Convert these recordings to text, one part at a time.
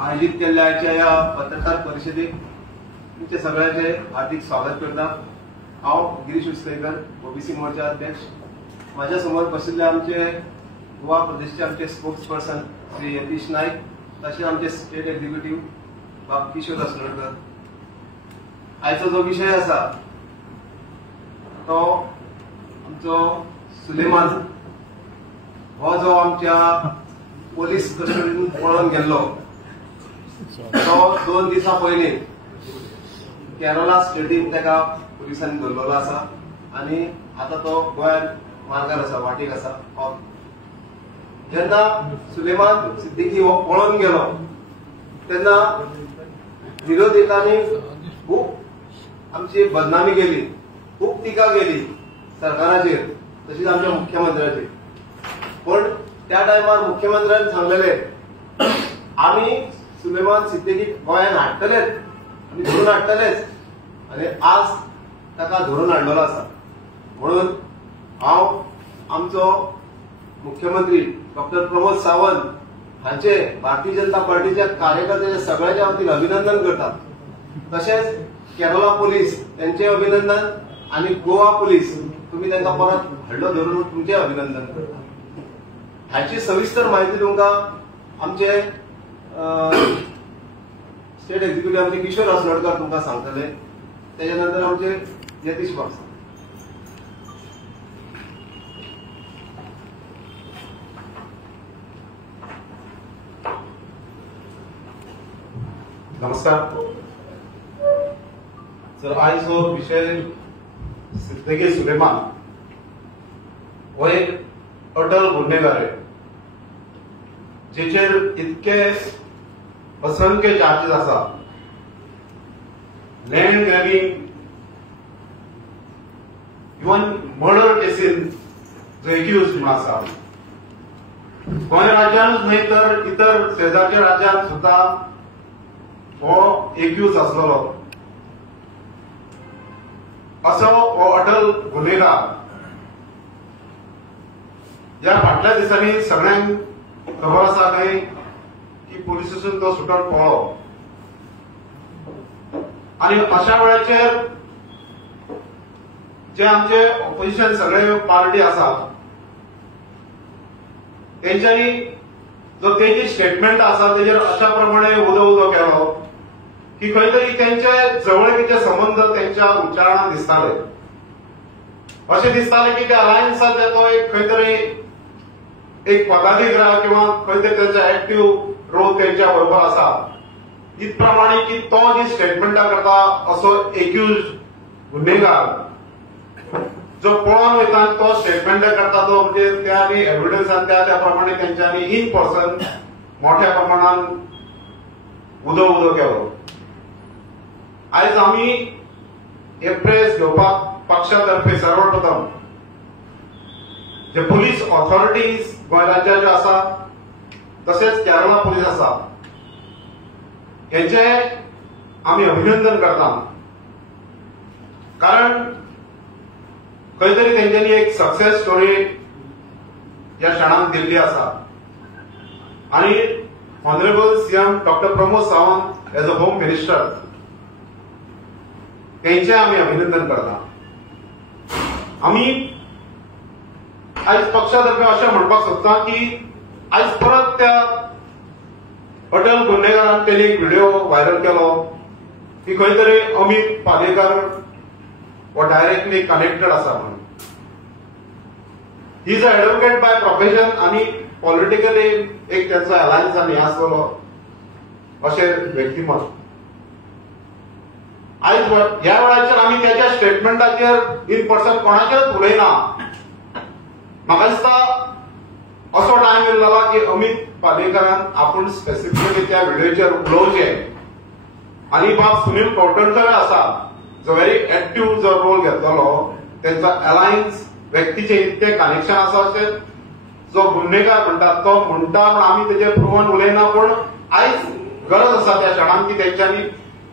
आयोजित केल्ल्या या पत्रकार परिषदेक तुमचे सगळ्यांचे हार्दिक स्वागत करता। हांव गिरीश उस्लेकर, ओबीसी मोर्चा अध्यक्ष। माझ्या समोर बशिल्ले आमचे गोवा प्रदेशचे आमचे स्पोक्स पर्सन श्री यतीश नाईक, तशेंच आमचे स्टेट एक्झिक्युटिव्ह बाब किशोर असनोडकर। आयचो जो विषय आसा तो आमचो सुलेमान हो जो आमच्या पोलीस कस्टडीन पळून गेल्लो तो 2 दिसा पयलीं केरला स्टेटीन ताका पुलिसांनी धरलेलो आसा आनी आता तो गोंयांत मार्गार आसा, वाटेक आसा। जेन्ना सुलेमान सिद्दीकी हो पळून गेलो तेन्ना विरोधकांनी खूब आमची बदनामी केली, खूब टिका केली सरकाराचेर, तशीच आमच्या मुख्यमंत्र्याचेर। पण त्या टायमार मुख्यमंत्र्यान सांगलेले आम्ही सुलेमान सिद्दीकी गोंयांत हाडटलेच आनी धरून हाडटलेच, आनी आज ताका धरून हाडलेलो आसा। म्हणून हांव आमचो मुख्यमंत्री डॉक्टर प्रमोद सावंत हांचे भारतीय जनता पार्टीच्या कार्यकर्त्याचे सगळ्याच्या वतीन अभिनंदन करता। तशेंच केरला पोलीस यांचे अभिनंदन आणि गोवा पोलीस तुम्ही त्यांना परत हाडलो धरून तुमचे अभिनंदन करता। हाची सविस्तर माहिती तुमकां आमचे स्टेट एक्झिक्युटिव्ह आमचे किशोर असनोडकर तुमकां सांगतले, त्याच्यानंतर आमचे यतीश बाब। नमस्कार सर। आयचो विषय सिद्दीकी सुलेमान हो एक अटल गुन्हेगार आहे, जेचेर इतके असंख्य चार्जीस आसा। Land grabbing, even murder casein जो एक्यूज म्हणून आसा। गोंय राज्यांत न्हय तर इतर शेजारच्या राज्यांत सुद्धा हो एक्यूज आसलो। असो हो अटल गुन्हेगार या फाटल्या दिसांनी सगळ्यांक खबर आसा काय की पुलिसेसून तो सुटून पळो, आणि अशा वेळाचेर जे आमचे ऑपोजिशन सगळे पार्टी आसा तेंच्यांनी जो तेजी स्टेटमेंट आसा तेजेर अशा प्रमाणे उदो केलो की खंय तरी तेंचे जवळकीचे संबंध तेंच्या उच्चारणात दिसताले। अशें दिसताले की त्या अलायन्साचे तो एक खंय तरी एक पदाधिकारी किंवा खंय तरी तेंचा एक्टिव्ह रोल तेंच्या बरोबर आसा। इतप्रमाणे की तो जी स्टेटमेंटा करता असो एक्यूज गुन्हेगार जो पळोवन वयता तो स्टेटमेंट करता तो म्हणजे त्या एव्हिडन्सान त्या प्रमाणे तेंच्यांनी इन पर्सन मोठ्या प्रमाणात उदो केलो। आयज आमी हे प्रेस घेवपाक पक्षातर्फे सर्वप्रथम जे पुलीस ऑथॉरिटीज गोंय राज्याच्यो आसा तशेंच केरला पुलीस आसा हेंचे आमी अभिनंदन करता, कारण खंय तरी तेंच्यांनी एक सक्सेस स्टोरी ह्या क्षणाक दिल्ली आसा। आणि honourable CM doctor Pramod Sawant as a home minister तेंचे आमी अभिनंदन करता। आमी आयज पक्षातर्फे अशें म्हणपाक सोदता की आयज परत त्या अटल गुन्हेगारान तेणी एक व्हिडिओ व्हायरल केलो की खंय तरी अमित पालेकर हो डायरेक्टली कनेक्टेड आसा म्हणून। He is a advocate by profession आणि पॉलिटिकली एक त्यांचा अलायन्स आनी आसलो अशें व्यक्तिमत्व। आयज ह्या वेळाचेर आमी त्याच्या स्टेटमेंटाचेर इन पर्सन कोणाचेच उलयना। म्हाका दिसता असो टायम येयल्लो की अमित पालेकरान आपूण स्पेसिफिकली त्या व्हिडिओचेर उलोवचें, आनी बाब सुनील कवटणकर आसा जो व्हेरी एक्टिव्ह जो रोल घेतलो, त्यांचा अलायन्स व्यक्तीचे इतके कनेक्शन आसा अशें जो गुन्हेगार म्हणटा तो म्हणटा, पण आमी तेजेर प्रूव्हन उलयना। पण आयज गरज आसा त्या क्षणांत की तेंच्यांनी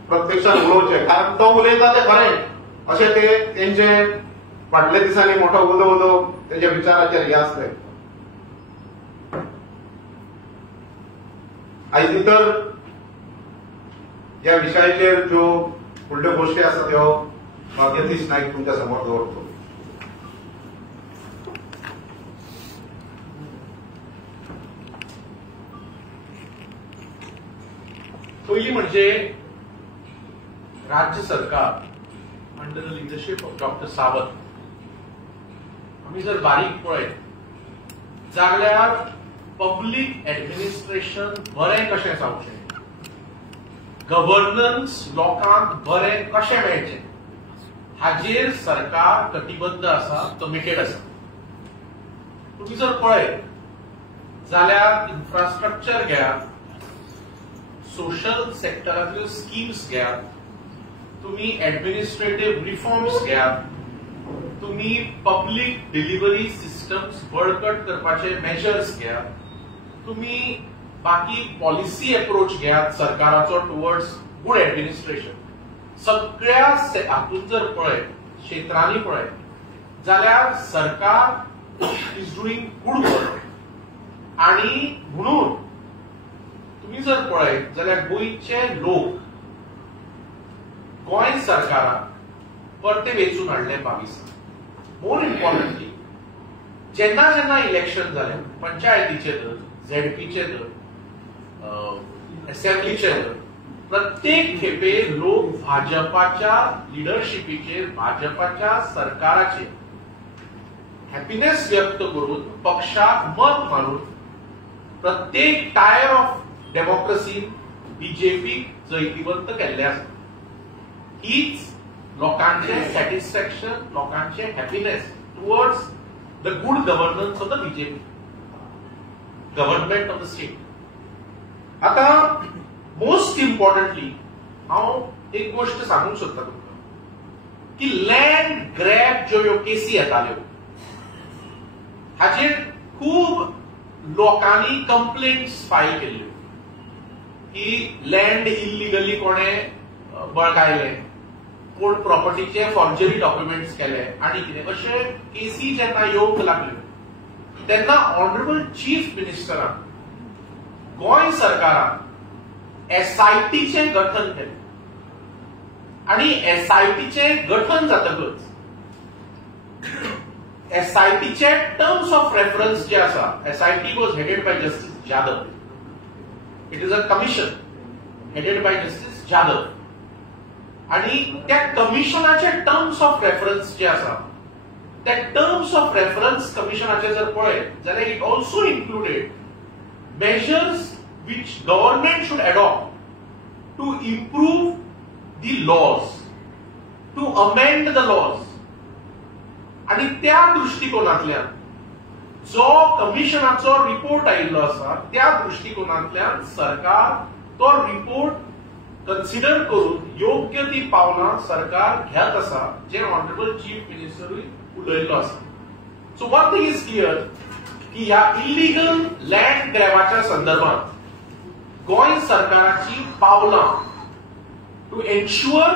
प्रत्यक्षात उलोवचें, कारण तो उलयता ते खरें अशें ते तेंचे फाटल्या दिसांनी मोठो उदो तेच्या विचाराचेर हे आसले। आयज इतर ह्या विशयाचेर ज्यो फुडल्यो गोष्टी आसा त्यो यतीश नाईक तुमच्या समोर दवरतो. पहिली म्हणजे राज्य सरकार under the leadership of doctor Sawant आम्ही जर बारीक पळयत जाल्यार पब्लीक एडमिनिस्ट्रेशन बरें कशें जावचें, गव्हर्नन्स लोकांक बरें कशें मेळचें हाजेर सरकार कटिबद्ध आसा, कमिटेड आसा. तुम्ही जर पळयत जाल्यार इन्फ्रास्ट्रक्चर घेयात, सोशल सेक्टरांतल्यो स्कीम्स घेयात, तुम्ही एडमिनिस्ट्रेटिव्ह रिफॉर्म्स घेयात, तुम्ही पब्लीक डिलिव्हरी सिस्टम्स बळकट करपाचे मेजर्स घेयात, तुम्ही बाकी पॉलिसी अप्रोच घेयात सरकाराचो टुवर्ड्स गुड एडमिनिस्ट्रेशन, सगळ्या हातूंत जर पळयत, क्षेत्रांनी पळयत जाल्यार सरकार इज डुईंग गुड वर्क. आणि म्हणून तुम्ही जर पळयत जाल्यार गोंयचे लोक गोंय सरकाराक परते वेचून हाडले 22. मोर इम्पॉर्टंटली जेन्ना जेन्ना इलेक्शन जालें, पंचायतीचे दर, झेडपीचे दर, असेंब्लीचे दर, प्रत्येक खेपे लोक भाजपाच्या लिडरशिपीचेर, भाजपाच्या सरकाराचेर हॅपीनेस व्यक्त करून पक्षाक मत मारून प्रत्येक टायर ऑफ डेमोक्रेसी बीजेपीक जैतिवंत केल्ले आसा. हीच लोकांचे सॅटिस्फॅक्शन, लोकांचे happiness towards the good governance of the BJP government of the state. आता मोस्ट इम्पॉर्टंटली हांव एक गोष्ट सांगूंक सोदता तुमकां की लँड ग्रॅब ज्यो ह्यो केसी येताल्यो हाचेर खूब लोकांनी कंप्लेंट्स फायल केल्ल्यो की लँड इल्लिगली कोणे बळकायले, कोण प्रॉपर्टीचे फॉर्जरी डॉक्युमेंट्स केले आणि कितें अशे केसी जेन्ना येवंक लागल्यो तेन्ना ऑनरेबल चीफ मिनिस्टरान गोंय सरकारान एसआयटीचे गठन केले. आणि एसआयटीचे गठन जातकच एसआयटीचे टर्म्स ऑफ रेफरन्स जे आसा, SIT was headed by justice Jadhav. It is a commission headed by justice Jadhav. आणि त्या कमिशनाचे टर्म्स ऑफ रेफरन्स जे आसा, त्या टर्म्स ऑफ रेफरन्स कमिशनाचे जर पळयत जाल्यार it also included measures which government should adopt to improve the laws, to amend the laws. आणि त्या दृष्टिकोनातल्यान जो कमिशनाचो रिपोर्ट आयिल्लो आसा त्या दृष्टिकोनातल्यान सरकार तो रिपोर्ट कन्सिडर करून योग्य ती पावलां सरकार घेत आसा, जे ऑनरेबल चीफ मिनिस्टरूय उलयल्लो आसा. So one thing is clear की ह्या इल्लीगल लँड ग्रॅबाच्या संदर्भात गोंय सरकाराची पावलां to ensure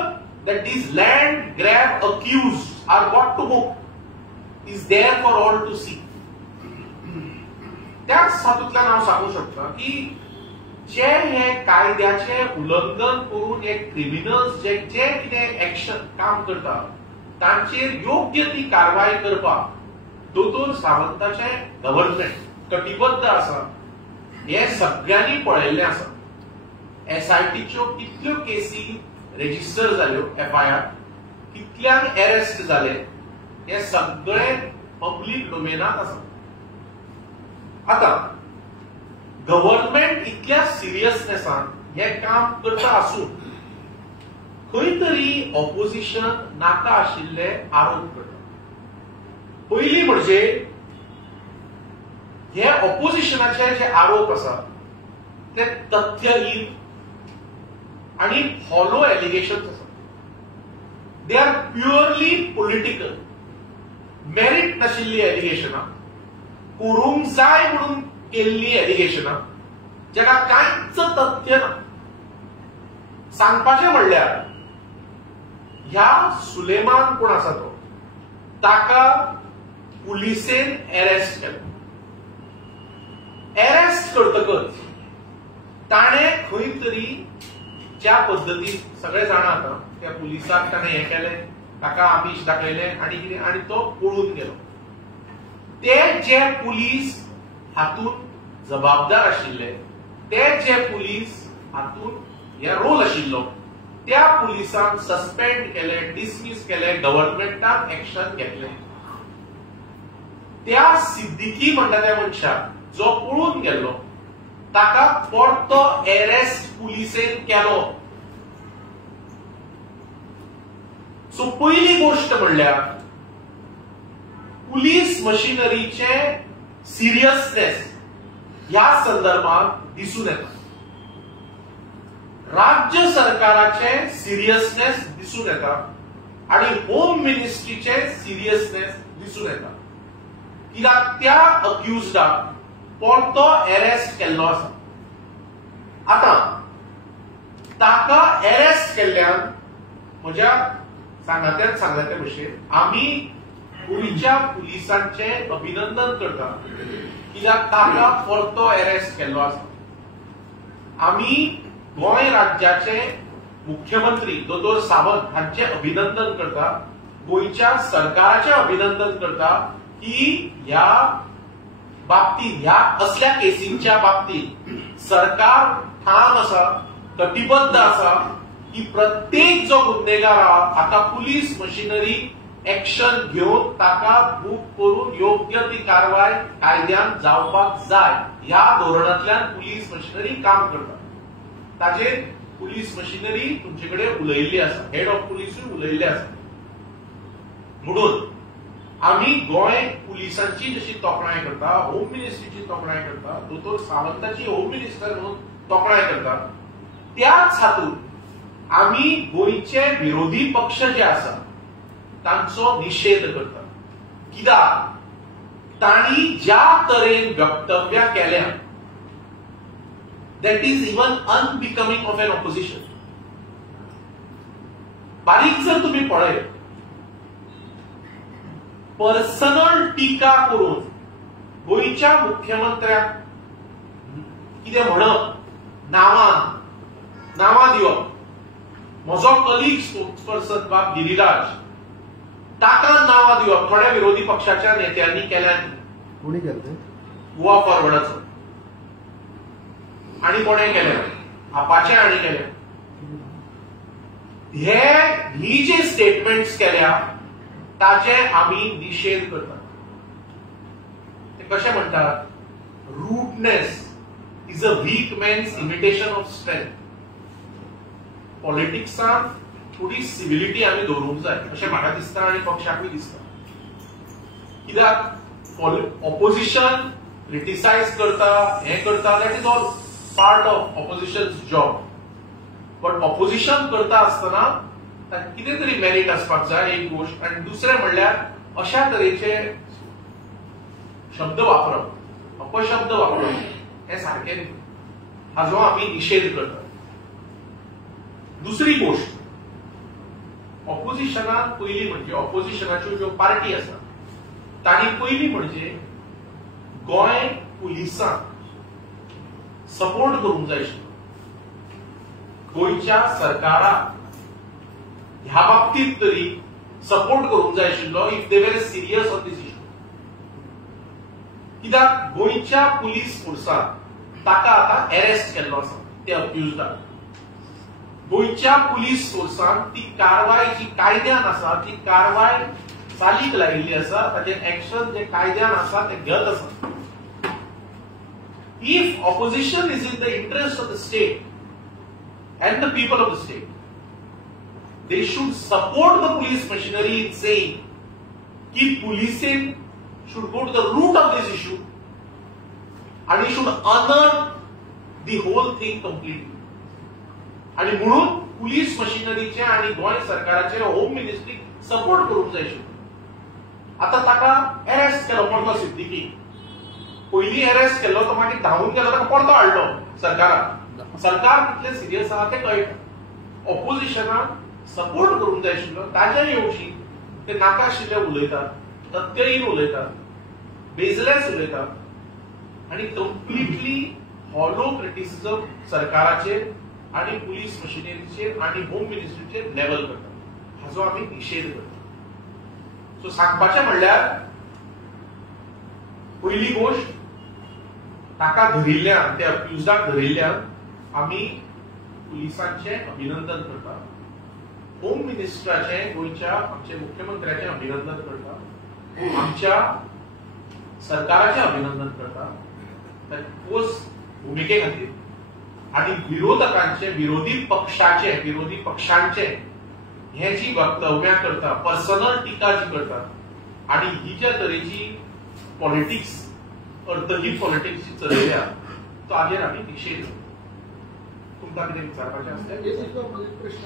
that these land grab accused are brought to book is there for all to see. त्याच हातूंतल्यान हांव सांगूंक शकता की जे हे कायद्याचे उल्लंघन करून हे क्रिमिनल्स जे कितें एक्शन काम करता तांचेर योग्य ती कारवाय करपाक दोतोर सावंताचे गव्हर्नमेंट कटिबद्ध आसा. हे सगळ्यांनी पळयल्लें आसा. एसआयटीच्यो कितल्यो केसी रेजिस्टर जाल्यो, एफआयआर कितल्यांक अरेस्ट जाले, हे सगळे पब्लीक डोमेनात आसा. आता गव्हर्नमेंट इतल्या सिरियसनेसान हे काम करता आसून खंय तरी ऑपोजिशन नाका आशिल्ले आरोप करता. पयली म्हणजे हे ऑपोजिशनाचे जे आरोप आसा ते तथ्यहीन आणि हॉलो एलिगेशन्स आसा. They are purely political, merit नाशिल्ली एलिगेशनां, करूंक जाय म्हणून केल्ली एलिगेशनां, जाका कांयच तथ्य ना. सांगपाचें म्हणल्यार ह्या सुलेमान कोण आसा तो, ताका पुलिसेन अरेस्ट केलो. अरेस्ट करतकच ताणे खंय तरी ज्या पद्दतीन सगळे जाणा त्या पुलिसाक ताणें हें केलें, ताका आमिश दाखयलें आनी कितें आनी तो पळून गेलो. ते जे पुलीस हातूंत जबाबदार आशिल्ले, ते जे पुलीस हातूंत हे रोल आशिल्लो, त्या पुलिसांक सस्पेंड केले, डिसमीस केले, गव्हर्नमेंटान एक्शन घेतलें. त्या सिद्दीकी म्हणटा त्या मनशाक जो पळून गेल्लो ताका परतो अरेस्ट पुलिसेन केलो. सो पहिली गोष्ट म्हणल्यार पुलीस मशिनरीचे सिरियसनेस ह्या संदर्भात दिसून येता. राज्य सरकाराचे सिरियसनेस दिसून येता आणि होम मिनिस्ट्रीचे सिरियसनेस दिसून येता. कित्याक त्या अक्युज्डाक परतो अरेस्ट केल्लो आसा. आता ताका अरेस्ट केल्ल्यान म्हज्या सांगात्यान सांगले भशेन आमी गोंयच्या पुलिसांचे अभिनंदन करता, कित्याक ताका परतो अरेस्ट केल्लो आसा. आमी गोंय राज्याचे मुख्यमंत्री दोतोर सावंत हांचे अभिनंदन करता, गोंयच्या सरकाराचे अभिनंदन करता की ह्या बाबतीत, ह्या असल्या केसींच्या बाबतीत सरकार ठाम आसा, कटिबद्ध आसा की प्रत्येक जो गुन्हेगार आहा आता पुलीस मशिनरी एक्शन घेवन ताका बूक करून योग्य ती कारवाय कायद्यान जावपाक जाय ह्या धोरणांतल्यान पुलीस मशिनरी काम करता. ताजेर पुलीस मशिनरी तुमचे कडेन उलयल्ली आसा, हेड ऑफ पुलिसूय उलयल्ले आसा. म्हणून आमी गोंय पुलिसांची जशी तोखणाय करता, होम मिनिस्ट्रीची तोखणाय करता, दोतोर सावंताची होम मिनिस्टर म्हणून तोखणाय करता, त्याच हातूंत आमी गोंयचे विरोधी पक्ष जे आसा तांचो निषेध करता. कित्याक तांणी ज्या तरेन वक्तव्यां केल्या that is even unbecoming of an opposition. बारीक जर तुम्ही पळयत, पर्सनल टिका करून गोंयच्या मुख्यमंत्र्याक कितें म्हणप, नांवां दिवप. म्हजो कलीग स्पोक्सपर्सन बाब गिरीराज ताका नांवां दिवप थोड्या विरोधी पक्षाच्या नेत्यांनी केल्यान. कोणी केलें? गोवा फॉरवर्डाचो आणि कोणे केले, आपाचे आणि केले. ही जे स्टेटमेंट्स केल्या ताचे आम्ही निषेध करतात. ते कशें म्हणटात, rudeness is a weak man's imitation of strength. पॉलिटिक्सांत थोडी सिव्हिलिटी आमी दवरूंक जाय अशें म्हाका दिसता आनी पक्षाकूय दिसता. कित्याक ऑपोजिशन क्रिटिसायज करता, हें करता, that is all part of opposition's job. But opposition करता आसतना ताका कितें तरी मेरिट आसपाक जाय एक गोष्ट. आनी दुसरें म्हणल्यार अशा तरेचे शब्द वापरप, अपशब्द वापरप हें सारकें न्ही. हाजो आमी निषेध करतात. दुसरी गोष्ट, ऑपोजिशनाक पयली म्हणजे ऑपोजिशनाच्यो ज्यो पार्टी आसा तांणी पयली म्हणजे गोंय पुलिसांक सपोर्ट करूंक जाय आशिल्लो. गोंयच्या सरकाराक ह्या बाबतींत तरी सपोर्ट करूंक जाय आशिल्लो इफ दे वर सिरियस ऑन दिस इश्यू. कित्याक गोंयच्या पुलीस फोर्साक ताका आतां अरेस्ट केल्लो आसा ते अक्युज्डाक. गोंयच्या पुलीस फोर्सान ती कारवाय जी कायद्यान आसा ती कारवाय चालीक लायिल्ली आसा, ताचेर एक्शन जे कायद्यान आसा ते घेत आसा. If opposition is in the interest of the state and the people of the state, they should support the police machinery in saying that policing should go to the root of this issue and it should honor the whole thing completely. आणि म्हणून police मशिनरीचे आणि गोंय सरकाराचे home ministry support करूंक जाय आशिल्लो. आता ताका arrest केलो परतो सिद्दीकी. पयली अरेस्ट केल्लो तो मागीर धांवून गेलो, ताका परतो हाडलो सरकारान. सरकार कितले सिरियस आहा ते कळटा. ऑपोजिशनाक सपोर्ट करूंक जाय आशिल्लो ताजे येवची ते नाका आशिल्ले उलयतात, तथ्यहीन उलयतात, बेजलेस उलयतात आणि कंप्लिटली हॉलो क्रिटिसिझम सरकाराचेर आणि पुलीस मशिनरीचेर आणि होम मिनिस्ट्रीचेर लेवल करता, हाचो आमी निशेध करता. सो सांगपाचें म्हणल्यार पयली गोष्ट, ताका धरिल्ल्यान, त्या अक्युजाक धरिल्ल्यान आमी पुलिसांचे अभिनंदन करता, होम मिनिस्टराचे, गोयच्या आमचे मुख्यमंत्र्याचे अभिनंदन करता, आमच्या सरकाराचे अभिनंदन करता ठोस भूमिके खातीर, आणि विरोधकांचे, विरोधी पक्षांचे हे जी वक्तव्यां करता, पर्सनल टिका जी करता, आणि ही ज्या तरेची पॉलिटिक्स, अर्थहीन पॉलिटिक्स जी चलयल्या, तो हाजेर आमी निशेध करता. तुमकां कितें विचारपाचें आसलें? प्रश्न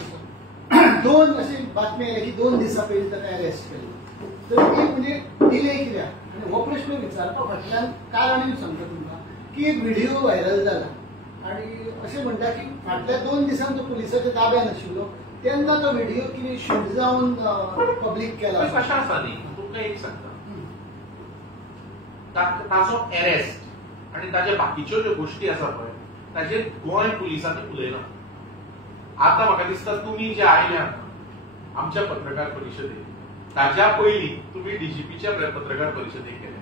दोन अशी बातमी आयल्या की 2 दिसां पयलीं ताका अरेस्ट केलें, तर एक म्हणजे डिले कित्याक, आनी हो प्रश्न विचारपा फाटल्यान कारणूय सांगता तुमकां की एक व्हिडिओ व्हायरल जाला, आणि अशें म्हणटा की फाटल्या 2 दिसांनी तो पुलिसाच्या ताब्यात आशिल्लो तेन्ना तो व्हिडिओ कितें शूट जावन पब्लीक केला. कशें आसा न्ही, तुमकां एक सांगता, ताजो अरेस्ट आनी ताज्या बाकीच्यो ज्यो गोश्टी आसा पळय, ताजेर गोंय पुलिसांनी उलयना. आता म्हाका दिसता तुमी जे आयल्या आमच्या पत्रकार परिशदेक, ताज्या पयलीं तुमी डीजीपीच्या पत्रकार परिशदेक गेले,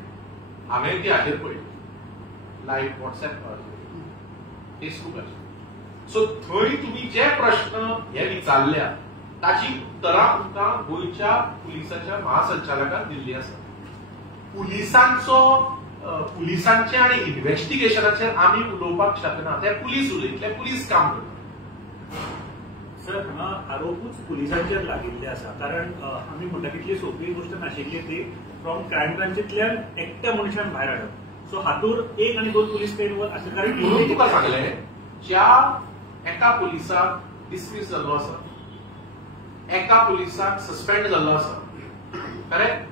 हांवें ती हाजेर पळयली, लायव्ह व्हॉट्सएप फेसबुकाचेर. सो थंय तुमी जे प्रश्न हे विचारल्या ताची उत्तरां तुमकां गोंयच्या पुलिसाच्या महासंचालकान दिल्ली आसा. पुलिसांचे आणि इन्व्हेस्टिगेशनाचेर आमी उलोवपाक शकना, ते पुलीस उलयतले, पुलीस काम करता. सर, हांगा आरोपूच पुलिसांचेर लागिल्ले आसा, कारण आमी म्हणटा तितली सोपी गोश्ट नाशिल्ली ती फ्रॉम क्रायम ब्रांचींतल्यान एकट्या मनशान भायर हाडप. सो हातूर 1 आनी 2 पुलीस इन्वॉल्व आसा, कारण म्हणून तुका सांगलें, ज्या एका पुलिसाक डिसमीस जाल्लो आसा, एका पुलिसाक सस्पेंड जाल्लो आसा, करेक्ट,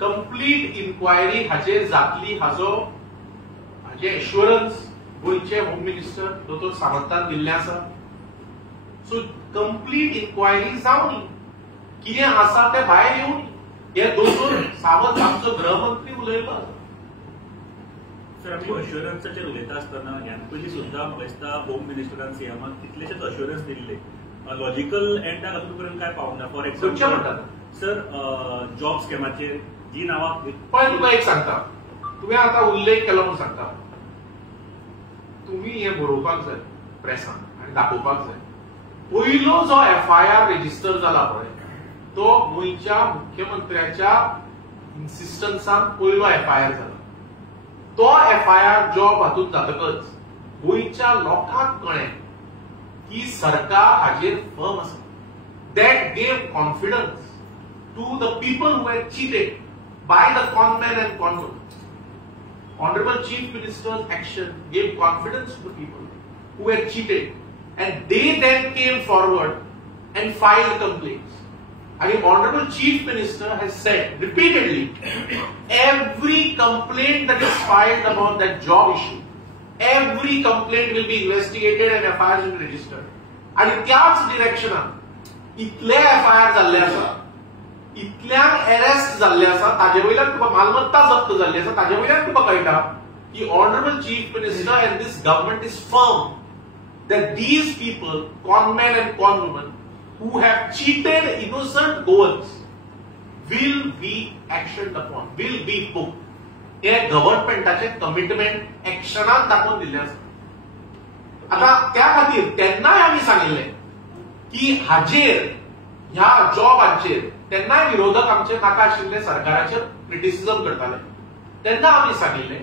कंप्लीट इन्क्वायरी हाजेर जातली हाजे एश्युरन्स गोंयचे होम मिनिस्टर दोतोर सावंतान दिल्ले आसा. सो कंप्लीट इन्क्वायरी जावनी, कितें आसा ते भायर येवनी, हे दोतोर सावंत आमचो गृहमंत्री उलयलो आसा. सर, आमी अश्युरन्साचेर उलयता आसतना ह्या पयलीं सुद्दां म्हाका दिसता होम मिनिस्टरान सीएमाक कितलेशेच अश्युरन्स दिल्ले, लॉजिकल एंडाक अजून पर्यंत काय पावना. फॉर एक्झाम्पल सर, जॉब स्कॅमाचेर जी नांवां पण तुका एक सांगता, तुवें आतां उल्लेख केलो म्हूण सांगता, तुमी हे बरोवपाक जाय प्रेसांत आनी दाखोवपाक जाय. पयलो जो FIR रेजिस्टर जाला पळय, तो गोंयच्या मुख्यमंत्र्याच्या इन्सिस्टन्सान पयलो FIR जाला. तो FIR जॉब हातूंत जातकच गोंयच्या लोकांक कळ्ळें की सरकार हाजेर फर्म आसा. That gave confidence to the people who had cheated by the conmen and conwomen. Honorable Chief Minister's action gave confidence to the people who had cheated, and they then came forward and filed complaints. And Honorable Chief Minister has said repeatedly, every complaint that is filed about that job issue, every complaint will be investigated and FIRs will be registered. And त्याच डिरेक्शनान इतले FIR जाल्ले आसा, इतल्यान arrest जाल्ले आसा, ताजे वयल्यान तुका मालमत्ता जप्त जाल्ली आसा, ताजे वयल्यान तुका कळटा की honourable chief minister end this government is firm that these people, conmen and conwomen, who have cheated innocent Goans, will be actioned upon, will be booked. हे गव्हर्नमेंटाचे कमिटमेंट एक्शनात दाखवून दिल्ले आसा. आता त्या खातीर तेन्नाय आमी सांगिल्ले की हाजेर, ह्या जॉबांचेर तेन्नाय विरोधक आमचे नाका आशिल्ले सरकाराचेर क्रिटिसिजम करताले. तेन्ना आमी सांगिल्ले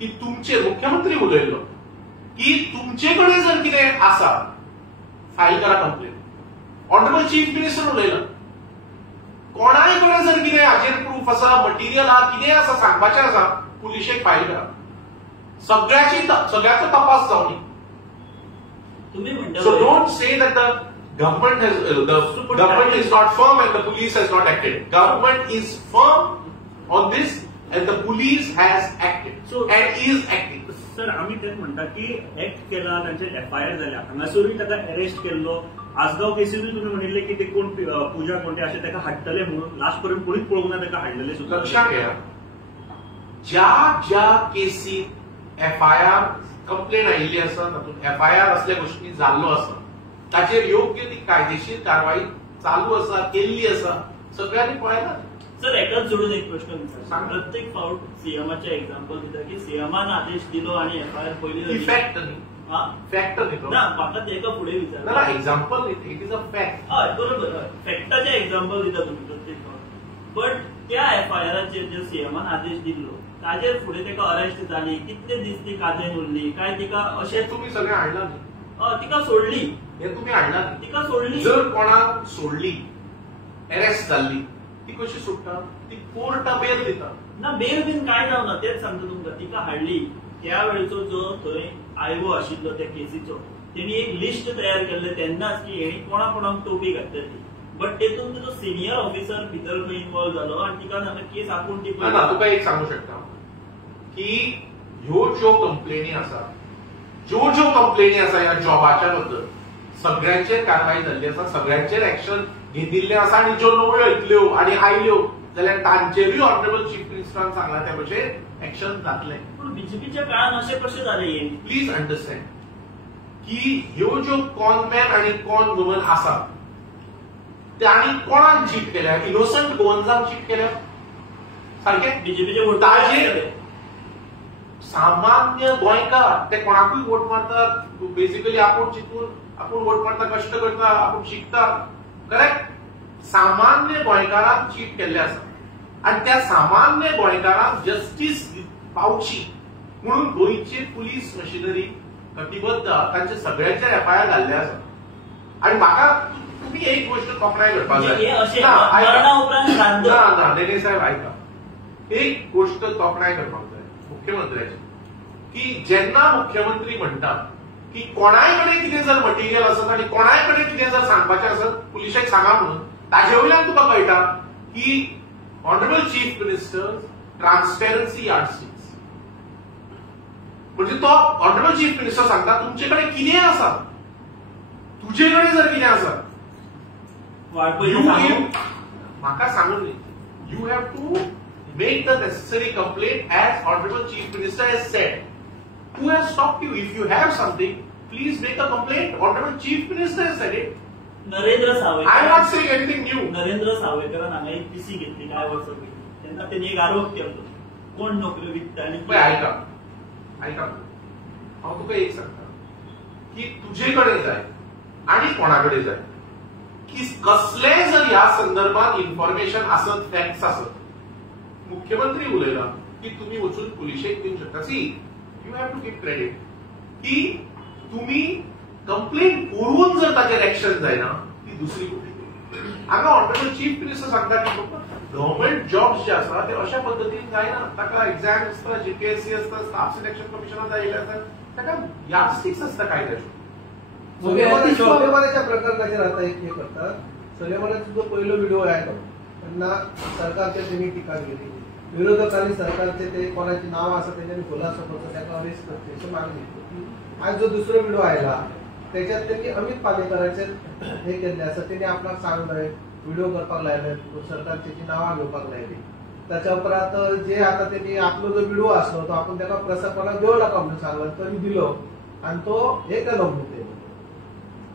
की तुमचे मुख्यमंत्री उलयल्लो की तुमचे कडेन जर कितें आसा फायल करा कंप्लेन. ऑनरेबल चीफ मिनिस्टर उलयलो, कोणाय कडेन जर कितें हाजेर प्रूफ आसा, मटिरियल आसा, कितें आसा सांगपाचें आसा, पुलिशेक फायल करा. सगळ्याचो तपास जावनी. So don't say that the government is not firm and the police has not acted. Government is firm on this and the police has acted. So and is acting. Sir, आम्ही तेच म्हणटा की act केला, तांचे FIR जाल्या, हांगासरूय ताका arrest केल्लो. आसगांव केसीसूय तुम्ही म्हणिल्ले की ते कोण पूजा कोण अशें ताका हाडटले म्हणून, लास्ट पर्यंत कोणीच पळोवंक ना ताका हाडलेले सुद्दां. लक्षात घ्या, ज्या केसीत FIR कंप्लेन आयिल्ली आसा, तातूंत FIR असल्या गोष्टी जाल्लो आसा, ताचेर योग्य ती कायदेशीर कारवाई चालू आसा, केल्ली आसा, सगळ्यांनी पळयला. सर एकाच जोडून एक प्रश्न विचार. सांग. प्रत्येक फावट सीएमाचे एक्झाम्पल दिता की सीएमान आदेश दिलो आणि FIR पयली फॅक्ट न्ही, फॅक्ट न्ही तो. ना म्हाका तेका फुडें विचार. ना एक्झाम्पल न्ही, इट इज अ फॅक्ट. हय बरोबर, फॅक्टाचे एक्झाम्पल दिता तुम्ही प्रत्येक फावट. बट त्या FIRाचेर जे सीएमान आदेश दिल्लो ताजेर फुडें तेका अरेस्ट जाली, कितले दीस ती कादेन उरली, काय तिका अशें तुमी सगळें हाडला न्ही, तिका सोडली, हे तुमी हाडला न्ही. तिका सोडली. जर कोणाक सोडली, अरेस्ट जाल्ली, ती कशी सुटता? ती कोर्ट बेल दिता. ना बेल बीन काय जावना, तेच सांगता तुमकां. तिका हाडली त्या वेळेचो जो थंय आयओ आशिल्लो त्या केसीचो, तेणी एक लिस्ट तयार केल्ले तेन्नाच की हेणी कोणा कोणाक टोपी घातलेली. बट तेतून तुजो सिनियर ऑफिसर भितर खंय इन्वॉल्व जालो आणि तिका हांगा केस आपूण ती ना. तुका एक सांगू शकता की ह्यो ज्यो कंप्लेनी आसा, ज्यो कंप्लेनी आसा ह्या जॉबाच्या बद्दल, सगळ्यांचेर कारवाई जाल्ली आसा, सगळ्यांचेर एक्शन घेतिल्ले आसा. आणि ज्यो नव्यो येतल्यो आणि आयल्यो जाल्यार तांचेरूय ऑनरेबल चीफ मिनिस्टरान सांगला त्या भशेन एक्शन जातले. पूण बीजेपीच्या काळात अशें कशें जालें हे? प्लीज अंडरस्टँड की ह्यो ज्यो कॉनमॅन आणि कॉन वुमन आसा त्यांनी कोणाक चीट केल्या? इनोसंट गोवन्साक चीट केल्या. सारखें बीजेपीचे वोट ताजे सामान्य गोंयकार ते कोणाकूय वोट मारतात. बेसिकली आपूण चिंतून आपूण वोट मारता, कश्ट करता, आपूण शिकता, करेक्ट. सामान्य गोंयकाराक चीट केल्ले आसा आणि त्या सामान्य गोंयकाराक जस्टीस पावची म्हणून गोंयची पुलीस मशिनरी कटिबद्ध, तांचे सगळ्यांचे FIR घाल्ले आसा. आणि म्हाका तुम्ही एक गोष्ट तोखणाय करपाक जाय. ना नेने साहेब ऐका, एक गोष्ट तोखणाय करपाक जाय मुख्यमंत्र्याची, की जेन्ना मुख्यमंत्री म्हणटात की कोणाय कडेन कितें जर मटिरियल आसत आणि कोणाय कडेन कितें जर सांगपाचें आसत पुलिशेक सांगा म्हणून, ताजे वयल्यान तुका कळटा की ऑनरेबल चीफ मिनिस्टर ट्रान्सपेरन्सी यार्डस्टिक्स. म्हणजे तो ऑनरेबल चीफ मिनिस्टर सांगता तुमचे कडेन कितें आसा, तुजे कडेन जर कितें आसा, म्हाका सांगून न्ही, you have to make the necessary complaint as honourable chief minister has said. Who has stopped you? If you have something, please make a complaint. Honorable Chief Minister has said it. Narendra Sawaikar, I am not saying anything new. Narendra सावयकरान हांगा एक PC घेतली काय वर्सां पयलीं, तेन्ना तेणी एक आरोप केलो कोण नोकरी विकता आनी पळय ऐका हांव तुका एक सांगता की तुजे कडेन जाय आनी कोणा कडेन जाय की कसलेय जर ह्या संदर्भात इन्फॉर्मेशन आसत, फॅक्ट्स आसत, मुख्यमंत्री उलयला की तुम्ही वचून पुलिशेक दिवंक शकता. See you have to give credit की तुम्ही कंप्लेंट करून जर ताचेर एक्शन जायना ती दुसरी गोष्ट. हांगा ऑनरेबल चीफ मिनिस्टर सांगता की गव्हर्नमेंट जॉब्स जे आसा ते अशा पद्दतीन जायना, ताका एक्झाम आसता, GPSC आसता, स्टाफ सिलेक्शन कमिशनात जायले आसता, ताका यार्डस्टिक्स आसता कायद्याच्यो. सोलेमानाच्या प्रकरणाचेर आता एक हे करतात. सोलेमानाचो जो पहिलो व्हिडिओ आयलो तेन्ना सरकारच्या तेणी टिका केली, विरोधकांनी सरकारचे ते कोणाची नावं आसा तेच्यानी खुलासो करचो, त्याला अरेस्ट करचे अशी मागणी केली. आज जो दुसरो व्हिडिओ आयला त्याच्यात त्यांनी अमित पालेकरांचे हे केले आसा, त्यांनी आपणाक सांगलंय, व्हिडिओ करपाक लायले, सरकार त्याची नावां घेवपाक लायली. त्याच्या उपरांत जे आता त्यांनी आपलो जो व्हिडिओ आसलो तो आपण त्याला प्रसारणाक देऊ नका म्हणून सांगला, तरी दिलो आणि तो हे केलो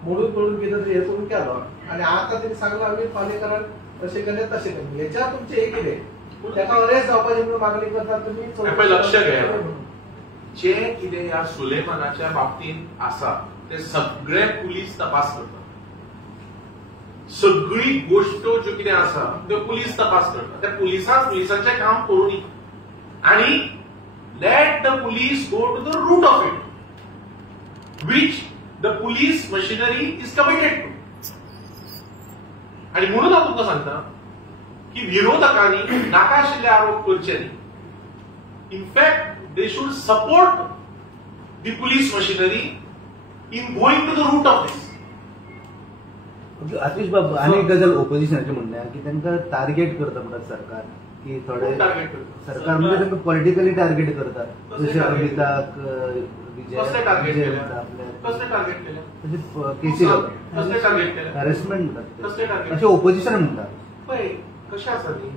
म्हणून पडून कितें तरी हे करून केलो. आणि आता त्यांनी सांगलं अमित पालेकरान अशें केले तशें केले. हेच्या तुमचे हे कितें त्याका अरेस्ट जावपाची म्हणून मागणी करतात तुम्ही. लक्ष घ्या, जे कितें ह्या सुलेमानाच्या बाबतींत आसा ते सगळे पुलीस तपास करतात. सगळी गोष्ट ज्यो कितें आसा त्यो पुलीस तपास करतात. त्या पुलिसांचें काम करूं दी आणि let the police go to the root of it which the police machinery is committed to. आणि म्हणून हांव तुमकां सांगता की विरोधकांनी नाका आशिल्ले आरोप करचे न्ही. In fact they should support the police machinery in going to the root of this. Atish Babu आणि गजल ओपोजिशनाचे म्हणणं आहे की त्यांना टार्गेट करता म्हणतात सरकार, की थोडे सरकार म्हणजे त्यांना पॉलिटिकली टार्गेट करतात. जसे अमिताक कसले टार्गेट हॅरेसमेंट म्हणतात, असे ओपोजिशन म्हणतात. पळय कशें आसा न्ही,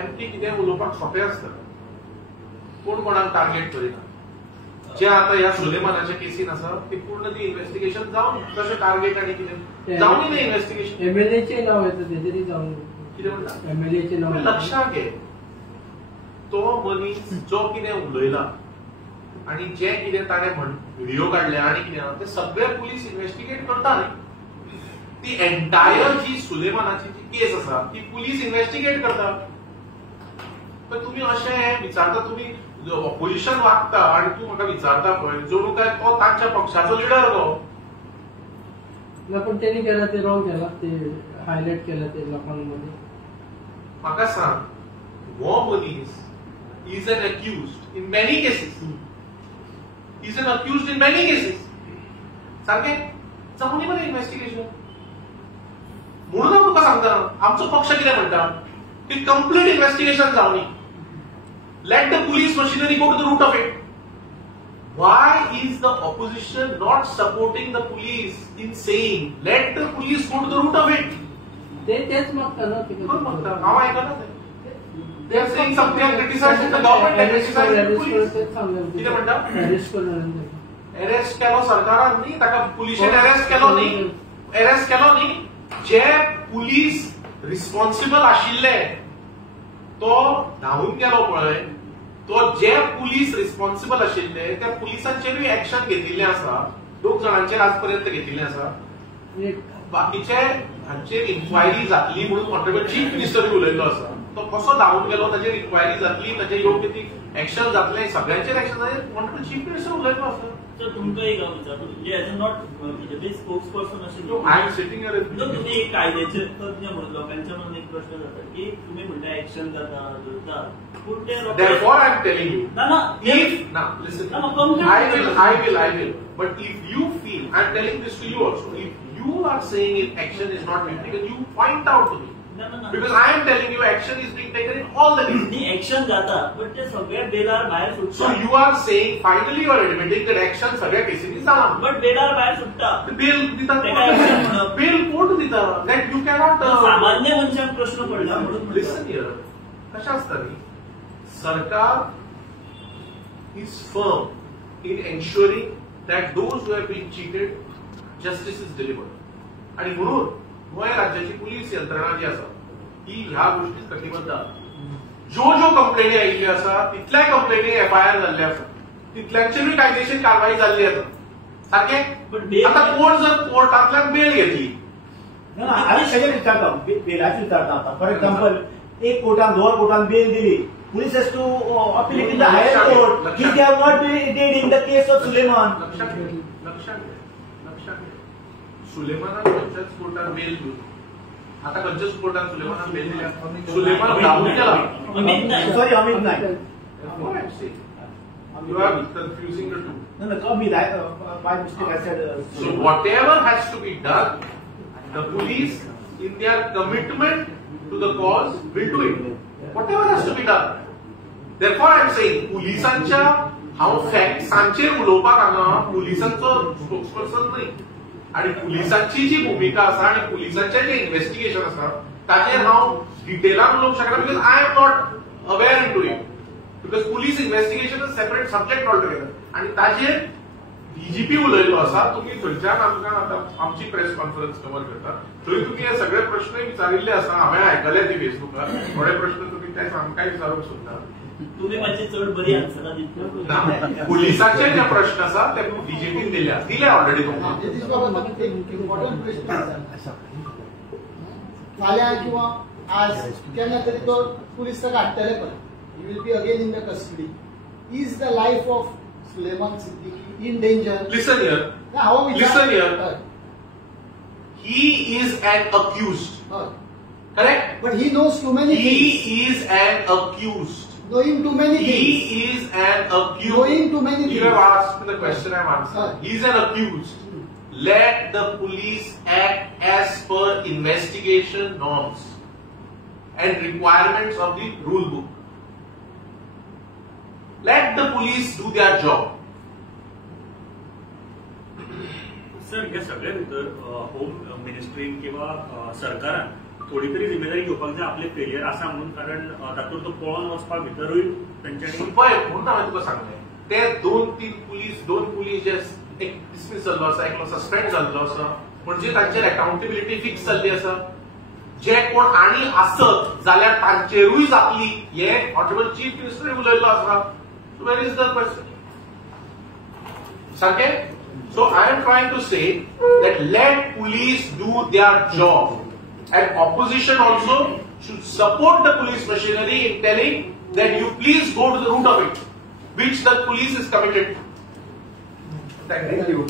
एमपी कितें उलोवपाक सोंपें आसता, कोण कोणाक टार्गेट करिना. जे आता ह्या सुलेमानाच्या केसीन आसा ती पूर्ण ती इन्व्हेस्टिगेशन जावन तशें टार्गेट आनी कितें जावनी ना इन्व्हेस्टिगेशन. एमएलएचे नाव येतं तेजरी जाऊन कितें म्हणटा एमएलएचे नाव लक्षात घे तो मनीस जो कितें उलयला आणि जे कितें ताणें व्हिडिओ काढले आणि कितें ते सगळे पुलीस इन्व्हेस्टिगेट करता न्ही. ती एंटायर जी सुलेमानाची जी केस आसा ती पुलीस इन्व्हेस्टिगेट करता. तर तुम्ही अशें विचारता तुम्ही ऑपोजिशन वागता आणि तूं म्हाका विचारता पळय जणू काय तो तांच्या पक्षाचो लिडर तो. पण त्यांनी केलं ते रॉंग केला ते हायलाइट केलं ते लोकांमध्ये. म्हाका सांग हो मनीस is an accused in many cases. Is an accused in many cases. सारकें जावनी मरे इन्व्हेस्टिगेशन. म्हणून हांव तुका सांगता आमचो पक्ष कितें म्हणटा की कंप्लीट इन्व्हेस्टिगेशन जावनी. Let the police machinery go to the root of it. Why is the opposition not supporting the police in saying let the police go to the root of it? तेच मागता ना ते. हांव आयकना ते. They are saying something and criticizing the government and criticizing the police. कितें म्हणटा? Arrest केलो सरकारान न्ही ताका पुलिशेन अरेस्ट केलो न्ही. अरेस्ट केलो न्ही जे पुलीस रिस्पॉन्सिबल आशिल्ले तो धांवून गेलो पळय तो जे पुलीस रिस्पॉन्सिबल आशिल्ले त्या पुलिसांचेरूय एक्शन घेतिल्लें आसा. 2 जाणांचेर आज पर्यंत घेतिल्लें आसा. बाकीचे हांचेर इन्क्वायरी जातली म्हणून ऑनरेबल चीफ मिनिस्टरूय उलयल्लो आसा. तो कसो धांवून गेलो ताचेर इन्क्वायरी जातली ताचेर योग्य ती एक्शन जातलें सगळ्यांचेर एक्शन जातलें ऑनरेबल चीफ मिनिस्टर उलयल्लो आसा. तर तुमकां एक हांव विचारतो म्हणजे as a not BJP spokes person अशें आय एम सिटिंग हियर. तुम्ही एक कायद्याचे तज्ञ म्हणून लोकांच्या मनात एक प्रश्न जाता की तुम्ही म्हणता एक्शन जाता धरता पूण ते Therefore I am telling you. ना If now listen, I will. But if you feel, I am telling this to you also. If you are saying if action is not being taken, you point out to me. Because I am telling you action is being taken in all the cases. Action जाता पण ते सगळे बेलार भायर So सुटता. you are saying finally you are admitting that action सगळ्या केसींनी जाला. But बेलार भायर सुटता. Bail दिता bail court दिता. That you cannot. सामान्य मनशाक प्रश्न पडला म्हणून Listen here. कशें आसता न्ही सरकार is firm in ensuring that those who have been cheated, justice is delivered. आणि म्हणून गोंय राज्याची पुलीस यंत्रणा जी आसा ती ह्या गोष्टीत कटिबद्ध आसा. ज्यो कंप्लेनी आयिल्ल्यो आसा तितल्या कंप्लेनी एफआयआर जाल्ले आसा तितल्यांचेरूय कायदेशीर कारवाई जाल्ली आसा. सारकें. आता कोण जर कोर्टांतल्यान बेल घेतली आम्ही सगळे विचारता बेलाची विचारता आता फॉर एक्झाम्पल एक कोर्टान 2 कोर्टान बेल दिली police has to appeal it in the higher court. He have not been did in the case of Suleiman. लक्षात घे सुलेमानान खंयच्याच कोर्टान बेल दिली. आता खंयच्याच कोर्टान सुलेमानान बेल दिल्या. सुलेमान धांवून गेला. Sorry, Amit Naik. You are confusing the two. No, Amit, by mistake I said. So whatever has to be done, the police in their commitment to the cause will do it. Whatever has to be done. Therefore I am saying पुलिसांच्या हांव फॅक्ट्सांचेर उलोवपाक हांगा पुलिसांचो spokesperson न्हय. आणि पुलिसांची जी भूमिका आसा आणि पुलिसांचें जें इन्व्हेस्टिगेशन आसा ताचेर हांव डिटेलान उलोवंक शकना because I am not aware into it. Because police investigation is separate subject all together. आणि ताचेर डीजीपी उलयलो आसा. तुमी थंयच्यान आमकां आतां आमची प्रेस कॉन्फरन्स कव्हर करता थंय तुमी हे सगळे प्रश्नय विचारिल्ले आसा. हांवें आयकले ती फेसबुकार थोडे प्रश्न तुमी ते आमकांय विचारूंक सोदता. तुम्ही माझी चड बरी आन्सरां दितले. पुलिसाचे जे प्रश्न आसा ते डीजीपीन दिले ऑलरेडी. फाल्यां किंवा आज केन्ना तरी तो पुलीस ताका हाडटले पळय. He will be again in the custody. Is the life of Suleman Siddiqui in danger? Listen here. Listen here. He is an accused. Correct? But he knows too many things. He is an accused. Knowing too many things. He is an accused. Knowing too many things. You have asked the question I have answered. He is an accused. Let the police act as per investigation norms and requirements of the rule book. Let the police do their job. Sir हे सगळे भितर home मिनिस्ट्रीन किंवा सरकारान थोडी तरी जिम्मेदारी घेवपाक जाय आपले फेलियर आसा म्हणून. कारण तातूंत तो पळोवन वचपाक भितरूय तांच्यांनी पळय म्हणून हांवें तुका सांगलें ते 2 पुलीस जे एक डिसमिस जाल्लो आसा, एकलो सस्पेंड जाल्लो आसा, म्हणजे तांचेर अकाउंटेबिलिटी फिक्स जाल्ली आसा. जे कोण आनी आसत जाल्यार तांचेरूय जातली हे ऑनरेबल चीफ मिनिस्टर उलयल्लो आसा. So where is the question? सारकें? So I am trying to say that let police do their job, and opposition also should support the police machinery in telling that you please go to the root of it, which the police is committed. Thank you.